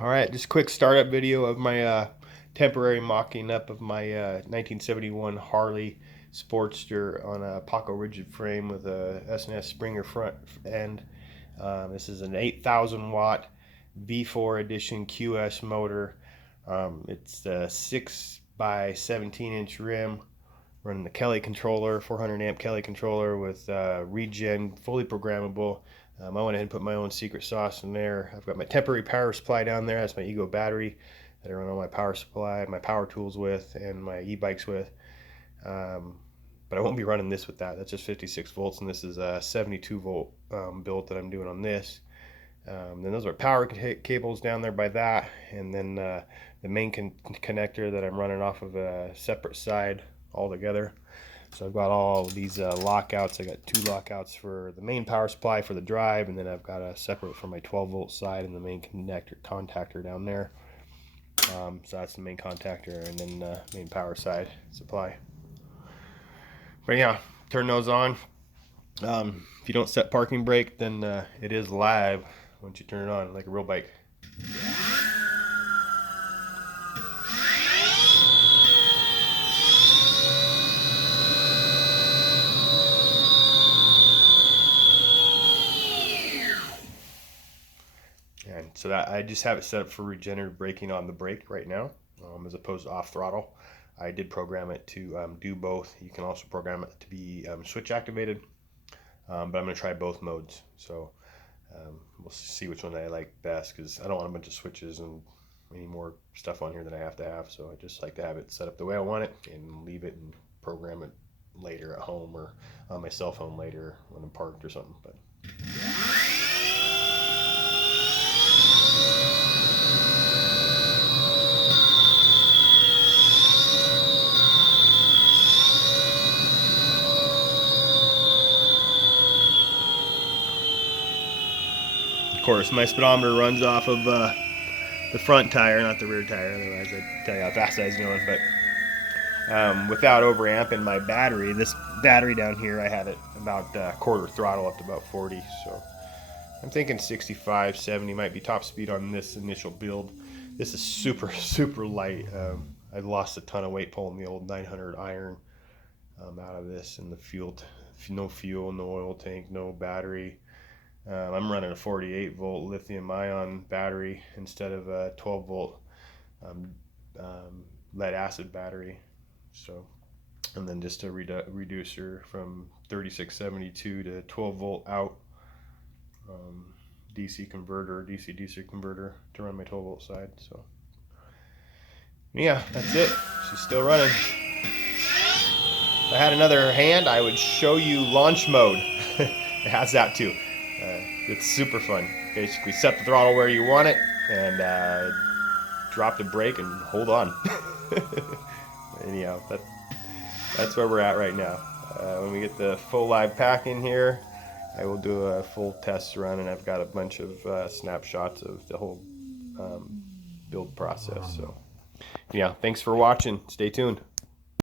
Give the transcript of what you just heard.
All right, just a quick startup video of my temporary mocking up of my 1971 Harley Sportster on a Paco rigid frame with a S&S Springer front end. This is an 8,000 watt V4 edition QS motor. It's a 6 by 17 inch rim, running the Kelly controller, 400 amp Kelly controller with regen, fully programmable. I went ahead and put my own secret sauce in there. I've got my temporary power supply down there. That's my Ego battery that I run all my power supply, my power tools with, and my e-bikes with. But I won't be running this with that. That's just 56 volts, and this is a 72 volt build that I'm doing on this. Then those are power cables down there by that, and then the main connector that I'm running off of a separate side altogether. So I've got all these lockouts. I got two lockouts for the main power supply for the drive, and then I've got a separate for my 12 volt side and the main contactor down there. So that's the main contactor, and then main power side supply. But yeah, turn those on. If you don't set parking brake, then it is live once you turn it on, like a real bike. And so that I just have it set up for regenerative braking on the brake right now, as opposed to off throttle. I did program it to do both. You can also program it to be switch activated, but I'm going to try both modes. So we'll see which one I like best, because I don't want a bunch of switches and any more stuff on here than I have to have. So I just like to have it set up the way I want it and leave it and program it later at home or on my cell phone later when I'm parked or something. But of course, my speedometer runs off of the front tire, not the rear tire. Otherwise, I'd tell you how fast I was going. But without overamping my battery, this battery down here, I have it about quarter throttle up to about 40. So I'm thinking 65, 70 might be top speed on this initial build. This is super, super light. I lost a ton of weight pulling the old 900 iron out of this, and the fuel, no fuel, no oil tank, no battery. I'm running a 48 volt lithium ion battery instead of a 12 volt lead acid battery. So, and then just a reducer from 3672 to 12 volt out, DC converter, DC converter to run my 12 volt side. So yeah, that's it. She's still running. If I had another hand, I would show you launch mode. It has that too. It's super fun. Basically, set the throttle where you want it and drop the brake and hold on. Anyhow, that's where we're at right now. When we get the full live pack in here, I will do a full test run, and I've got a bunch of snapshots of the whole build process. So, yeah, thanks for watching. Stay tuned.